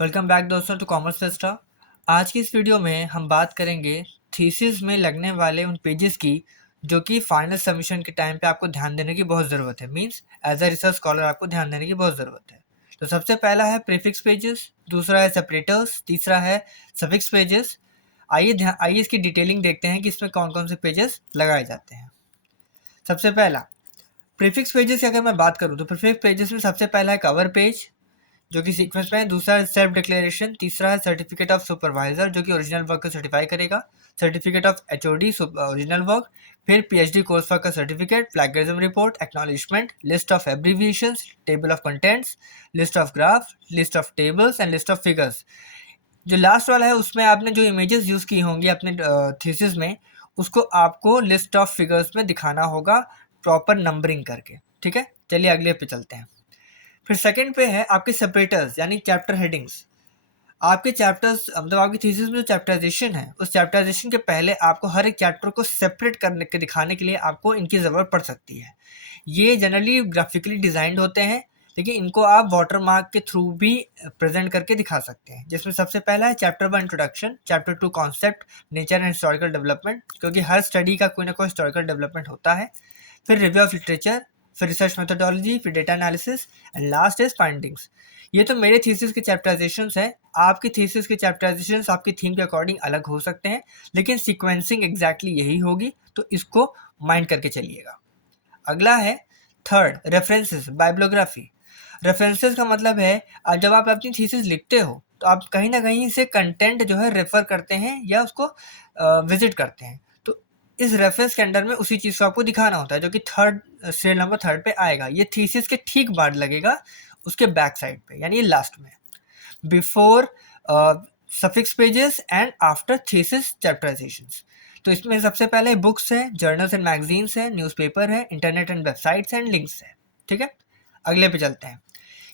Welcome back दोस्तों to commerce Festa. आज की इस वीडियो में हम बात करेंगे थीसिस में लगने वाले उन पेजेस की जो कि फाइनल सबमिशन के टाइम पे आपको ध्यान देने की बहुत ज़रूरत है। Means as a research scholar आपको ध्यान देने की बहुत ज़रूरत है। तो सबसे पहला है प्रीफिक्स पेजेस, दूसरा है सेपरेटर्स, तीसरा है सफिक्स पेजेस। आइए इसकी डिटेलिंग देखते हैं कि इसमें कौन कौन से पेजेस लगाए जाते हैं। सबसे पहला प्रीफिक्स पेजेस की अगर मैं बात करूँ तो प्रीफिक्स पेजेस में सबसे पहला है कवर पेज जो कि सीक्वेंस में है, दूसरा है सेल्फ डिक्लेरेशन, तीसरा है सर्टिफिकेट ऑफ सुपरवाइजर जो कि ओरिजिनल वर्क को सर्टिफाई करेगा, certificate of HOD original work, फिर पीएचडी कोर्स वर्क का certificate, plagiarism report, acknowledgement, list of abbreviations, table of contents, list of graph, list of tables and list of figures. जो last वाला है उसमें आपने जो इमेजेस यूज़ की होंगी अपने थीसिस में, उसको आपको लिस्ट ऑफ फिगर्स में दिखाना होगा प्रॉपर नंबरिंग करके। ठीक है, चलिए अगले पे चलते हैं। फिर सेकंड पे है आपके सेपरेटर्स यानी चैप्टर हेडिंग्स। आपके चैप्टर्स मतलब आपकी थीसिस में जो चैप्टराइजेशन है उस चैप्टराइजेशन के पहले आपको हर एक चैप्टर को सेपरेट करने के दिखाने के लिए आपको इनकी ज़रूरत पड़ सकती है। ये जनरली ग्राफिकली डिज़ाइंड होते हैं लेकिन इनको आप वाटरमार्क के थ्रू भी प्रेजेंट करके दिखा सकते हैं, जिसमें सबसे पहला है chapter 1 introduction, chapter 2 concept, nature and historical development, क्योंकि हर स्टडी का कोई ना कोई हिस्टोरिकल डेवलपमेंट होता है। फिर रिव्यू ऑफ लिटरेचर, फिर रिसर्च मेथोडोलॉजी, फिर data analysis and last is findings. ये तो मेरे थीसिस के चैप्टराइजेशंस हैं। आपकी थीसिस के चैप्टराइजेशंस आपकी थीम के अकॉर्डिंग अलग हो सकते हैं, लेकिन सीक्वेंसिंग एग्जैक्टली यही होगी, तो इसको माइंड करके चलिएगा। अगला है थर्ड रेफरेंसेस, बाइब्लियोग्राफी। रेफरेंसेस का मतलब है जब आप अपनी थीसिस लिखते हो तो आप कहीं ना कहीं से कंटेंट जो है रेफर करते हैं या उसको विजिट करते हैं, तो इस रेफरेंस के अंडर में उसी चीज़ को आपको दिखाना होता है जो कि थर्ड सीरियल नंबर थर्ड पे आएगा। ये थीसिस के ठीक बाद लगेगा उसके बैक साइड पे, यानी ये लास्ट में, before suffix pages and after thesis chapterisations. तो इसमें सबसे पहले बुक्स है, जर्नल्स एंड मैगजीन्स है, न्यूज़पेपर है, internet and websites and links है। ठीक है, अगले पे चलते हैं।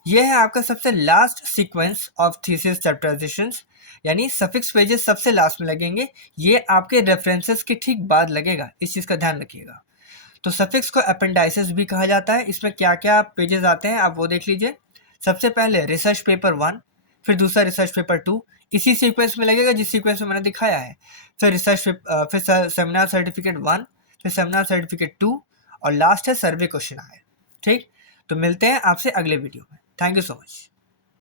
यह है आपका सबसे लास्ट सीक्वेंस ऑफ थीसिस चैप्टराइजेशंस, यानी सफिक्स पेजेस सबसे लास्ट में लगेंगे। ये आपके रेफरेंसेस के ठीक बाद लगेगा, इस चीज़ का ध्यान रखिएगा। तो सफिक्स को अपेंडाइसिस भी कहा जाता है। इसमें क्या क्या पेजेस आते हैं आप वो देख लीजिए। सबसे पहले रिसर्च पेपर 1, फिर दूसरा रिसर्च पेपर 2, इसी सीक्वेंस में लगेगा जिस सीक्वेंस में मैंने दिखाया है। फिर फिर सेमिनार सर्टिफिकेट 1, फिर सेमिनार सर्टिफिकेट 2 और लास्ट है सर्वे क्वेश्चन आयर। ठीक, तो मिलते हैं आपसे अगले वीडियो में। Thank you so much.